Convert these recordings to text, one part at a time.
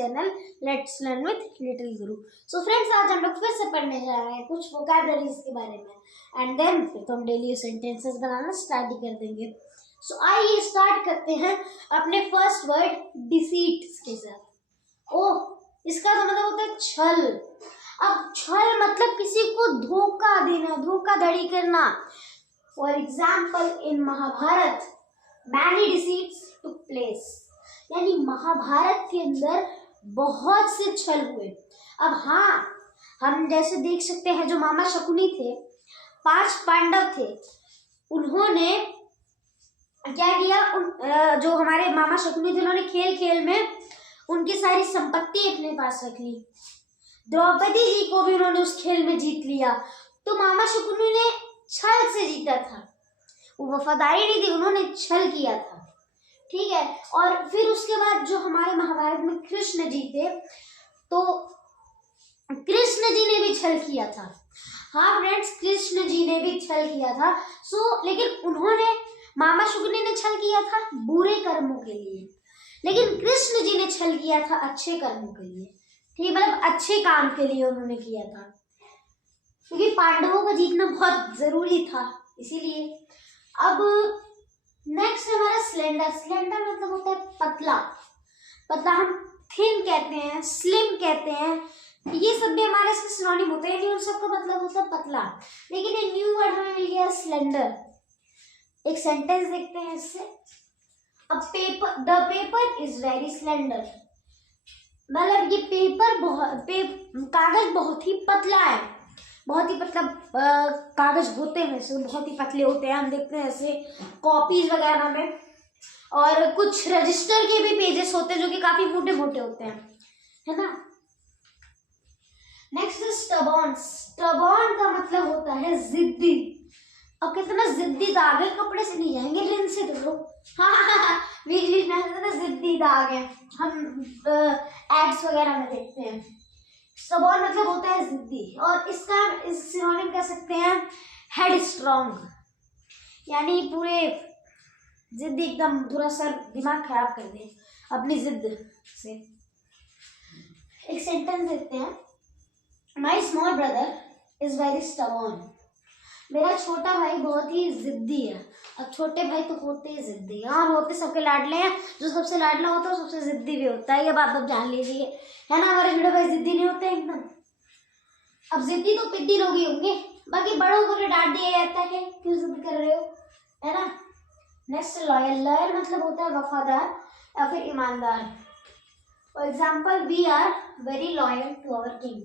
Channel let's learn with little Guru. So friends, आज हम लोग फिर से पढ़ने जा रहे हैं कुछ वोकैबुलरीज के बारे में एंड देन फिर तो हम डेली सेंटेंसेस बनाना स्टार्ट ही कर देंगे। सो आइए स्टार्ट करते हैं अपने फर्स्ट वर्ड डिसीट के साथ। ओह, इसका तो मतलब होता है छल। अब छल मतलब किसी को धोखा देना, धोखाधड़ी करना। For example in Mahabharata many deceits took place, यानी महाभारत के अंदर बहुत से छल हुए। अब हाँ, हम जैसे देख सकते हैं जो मामा शकुनी थे, 5 पांडव थे, उन्होंने क्या किया, जो हमारे मामा शकुनी थे उन्होंने खेल खेल में उनकी सारी संपत्ति अपने पास रख ली। द्रौपदी जी को भी उन्होंने उस खेल में जीत लिया। तो मामा शकुनी ने छल से जीता था, वो वफादारी नहीं थी, उन्होंने छल किया था। ठीक है। और फिर उसके बाद जो हमारे महाभारत में कृष्ण जी थे, तो कृष्ण जी ने भी छल किया था। हाँ फ्रेंड्स, कृष्ण जी ने भी छल किया था। लेकिन उन्होंने, मामा शकुनी ने छल किया था बुरे कर्मों के लिए, लेकिन कृष्ण जी ने छल किया था अच्छे कर्मों के लिए। ठीक, मतलब अच्छे काम के लिए उन्होंने किया था, क्योंकि पांडवों का जीतना बहुत जरूरी था, इसीलिए। अब नेक्स्ट हमारा स्लेंडर। स्लेंडर मतलब होता है पतला। पतला हम थिन कहते हैं, स्लिम कहते हैं, ये सब भी हमारे इसके सिनोनिम होते हैं, यानी उन सबका मतलब होता है पतला। लेकिन एक न्यू वर्ड हमें मिल गया स्लेंडर। एक सेंटेंस देखते हैं इससे। The paper is very slender, मतलब ये कागज बहुत ही पतला है। बहुत ही पतला कागज होते हैं, वैसे बहुत ही पतले होते हैं, हम देखते हैं ऐसे कॉपीज वगैरह में। और कुछ रजिस्टर के भी पेजेस होते हैं जो कि काफी मोटे मोटे होते हैं, है ना। Next stubborn. स्टबॉर्न का मतलब होता है जिद्दी। अब कितना जिद्दी दाग है, कपड़े से नहीं जाएंगे, रिन से धो। हाँ, बीच बीच में जिद्दी दाग है, हम एड्स वगैरह में देखते हैं। स्टबॉर्न मतलब होता है जिद्दी, और इसका सिनोनिम कह सकते हैं हेड स्ट्रॉन्ग, यानी पूरे जिद्दी, एकदम पूरा सर दिमाग खराब कर दे अपनी जिद से। एक सेंटेंस देखते हैं। My small brother is very stubborn, मेरा छोटा भाई बहुत ही जिद्दी है। अब छोटे भाई तो होते ही जिद्दी, और होते सबके लाडले हैं, जो सबसे लाडला होता है सबसे जिद्दी भी होता है, ये बात अब जान लीजिए, है ना। हमारे छोटे भाई जिद्दी नहीं होते एकदम। अब जिद्दी तो पिद्दी लोग ही होंगे, बाकी बड़ों को भी डांट दिया जाता है क्यों जिद कर रहे हो, है ना। Next loyal. लॉयल मतलब होता है वफादार या फिर ईमानदार। For example, we are very loyal to our king,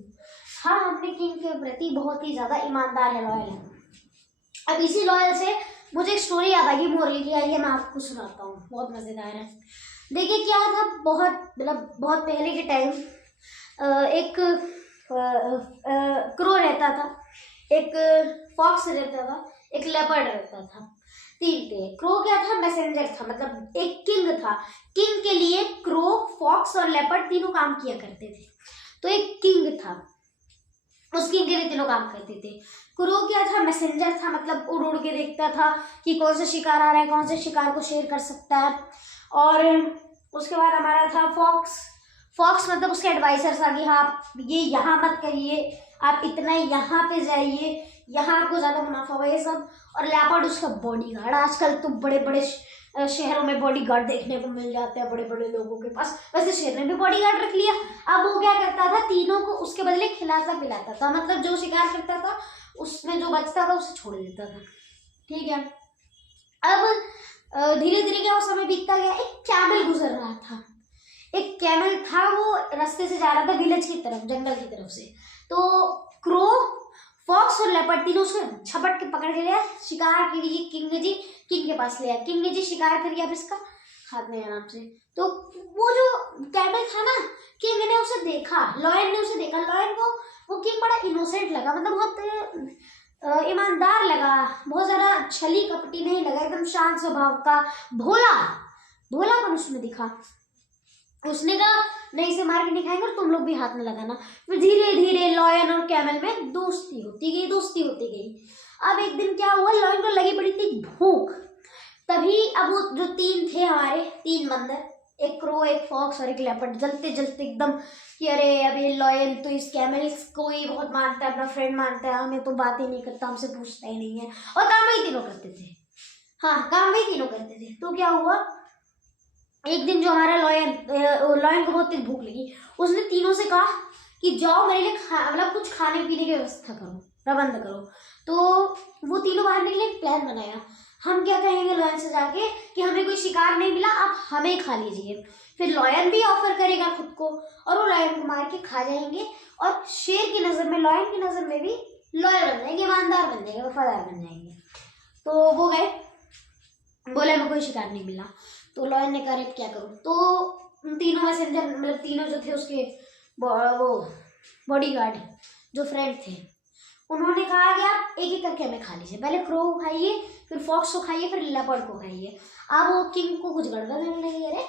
हम अपने किंग के प्रति बहुत ही ज्यादा ईमानदार है, लॉयल है। अब इसी लॉयल से मुझे एक स्टोरी याद आ गई मोरल की, आइए मैं आपको सुनाता हूँ, बहुत मजेदार है। देखिए क्या था, बहुत पहले के टाइम एक क्रो रहता था, एक फॉक्स रहता था, एक लेपर्ड रहता था, 3 थे। क्रो क्या था, मैसेंजर था, मतलब एक किंग था। किंग के लिए क्रो, फॉक्स और लेपर्ड तीनों काम किया करते थे। तो एक किंग था, उस किंग के लिए तीनों काम करते थे। क्रो क्या था, मैसेंजर था, मतलब उड़ उड़ के देखता था कि कौन सा शिकार आ रहा है, कौन से शिकार को शेर कर सकता है। और उसके बाद हमारा था फॉक्स। फॉक्स मतलब उसके एडवाइजर था कि हाँ ये यहाँ मत करिए, आप इतना यहाँ पे जाइए, यहाँ आपको ज्यादा मुनाफा होगा, ये सब। और लेपर्ड उसका बॉडीगार्ड। आजकल तो बड़े बड़े शहरों में बॉडीगार्ड देखने को मिल जाते हैं, बड़े बड़े लोगों के पास। वैसे शेर ने भी बॉडीगार्ड रख लिया। अब वो क्या करता था, तीनों को उसके बदले खिलाता पिलाता था, मतलब जो शिकार करता था उसमें जो बचता था उसे छोड़ देता था। ठीक है। अब धीरे धीरे क्या वो समय बीतता गया, एक कैमल गुजर रहा था। एक कैमल था, वो रास्ते से जा रहा था विलेज की तरफ, जंगल की तरफ से। तो क्रो, फॉक्स और लेपर्ड तीनों उसको झपट के पकड़ के लिया, शिकार के लिए किंग के पास ले आया। किंग जी शिकार करिए आप इसका, खाते हैं आराम से। तो वो जो कैमल था ना, किंग ने उसे देखा, लॉयन ने उसे देखा। लॉयन को वो किंग बड़ा इनोसेंट लगा, मतलब बहुत ईमानदार लगा, बहुत ज्यादा छली कपटी नहीं लगा, एकदम शांत स्वभाव का, भोलापन उसमें दिखा। उसने कहा नहीं, इसे मार के नहीं खाएंगे और तुम लोग भी हाथ में लगाना। फिर धीरे धीरे लॉयन और कैमल में दोस्ती होती गई। अब एक दिन क्या हुआ, लॉयन को लगी पड़ी थी भूख। तभी अब वो जो 3 थे हमारे 3 बंदर, एक क्रो, एक फॉक्स और एक लेपर्ड जलते जलते एकदम कि अरे अब ये लॉयल तो इस कैमल्स को ही बहुत मानता है, अपना फ्रेंड मानता है, हमें तो बात ही नहीं करता, हमसे पूछता ही नहीं है। और काम वही तीनों करते थे। हाँ, काम वही तीनों करते थे। तो क्या हुआ, एक दिन जो हमारा लॉयन को बहुत तेज भूख लगी, उसने तीनों से कहा कि जाओ मेरे लिए मतलब कुछ खाने पीने की व्यवस्था करो, प्रबंध करो। तो वो तीनों बाहर निकले, एक प्लान बनाया, हम क्या कहेंगे लॉयन से जाके कि हमें कोई शिकार नहीं मिला, आप हमें खा लीजिए। फिर लॉयन भी ऑफर करेगा खुद को और वो लॉयन को मार के खा जाएंगे और शेर की नज़र में, लॉयन की नज़र में भी लॉयल बन जाएंगे, ईमानदार बन जाएंगे, वफादार बन जाएंगे। तो वो गए, बोले हमें कोई शिकार नहीं मिला। तो लॉयन ने कहा अरे क्या करूँ। तो उन तीनों मैसेंजर, मतलब तीनों जो थे उसके वो बॉडीगार्ड जो फ्रेंड थे, उन्होंने कहा कि आप एक एक करके हमें खा लीजिए, पहले क्रो को खाइए, फिर फॉक्स को खाइए, फिर लेपर्ड को खाइए। अब वो किंग को कुछ गड़बड़ करने लगी, अरे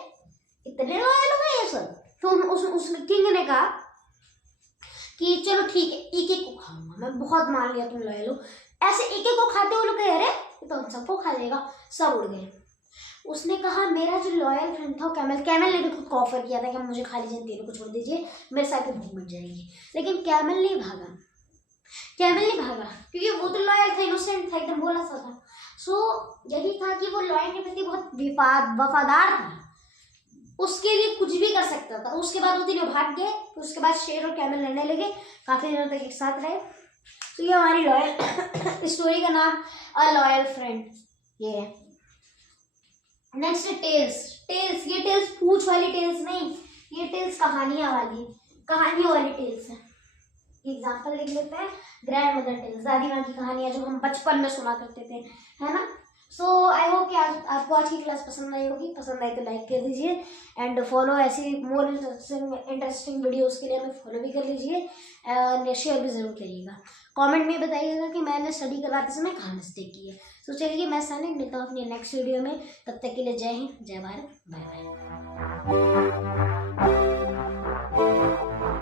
इतने लॉयल हो गए ये सब। तो उस किंग ने कहा कि चलो ठीक है, एक एक को खाऊंगा, मैं बहुत मान लिया तुम लॉयल हो। ऐसे एक एक को खाते हुए लोग कह रहे तो हम सबको खा लेगा, सब उड़ गए। उसने कहा मेरा जो लॉयल फ्रेंड था कैमल ने भी खुद को ऑफर किया था कि मुझे खा लीजिए, तीनों को छोड़ दीजिए, मेरे साथ भूख मिट जाएगी। लेकिन कैमल नहीं भागा, क्योंकि वो तो लॉयल था, इनोसेंट था, एकदम भोला सा था। सो यही था कि वो लॉयल के प्रति बहुत वफादार था, उसके लिए कुछ भी कर सकता था। उसके बाद वो तीनों भाग गए। उसके बाद शेर और कैमल लड़ने लगे, काफी दिनों तक एक साथ रहे। तो ये हमारी लॉयल स्टोरी का नाम अ लॉयल फ्रेंड ये है। Next tales. ये टेल्स पूछ वाली टेल्स नहीं, ये टेल्स कहानियों वाली टेल्स है। एग्जाम्पल देख लेते हैं, ग्रैंड मदर टेल्स, दादी माँ की कहानियाँ जो हम बचपन में सुना करते थे, है ना। सो आई होप कि आपको आज की क्लास पसंद आई होगी। पसंद आई तो लाइक कर दीजिए एंड फॉलो, ऐसी मोर इंटरेस्टिंग वीडियोस के लिए हमें फॉलो भी कर लीजिए एंड शेयर भी ज़रूर करिएगा। कमेंट में बताइएगा कि मैंने स्टडी करवाते समय कहाँ मिस्टेक की है। सो चलिए मैं सानिक मिलता हूँ अपनी नेक्स्ट वीडियो में, तब तक के लिए जय हिंद, जय भारत, बाय बाय।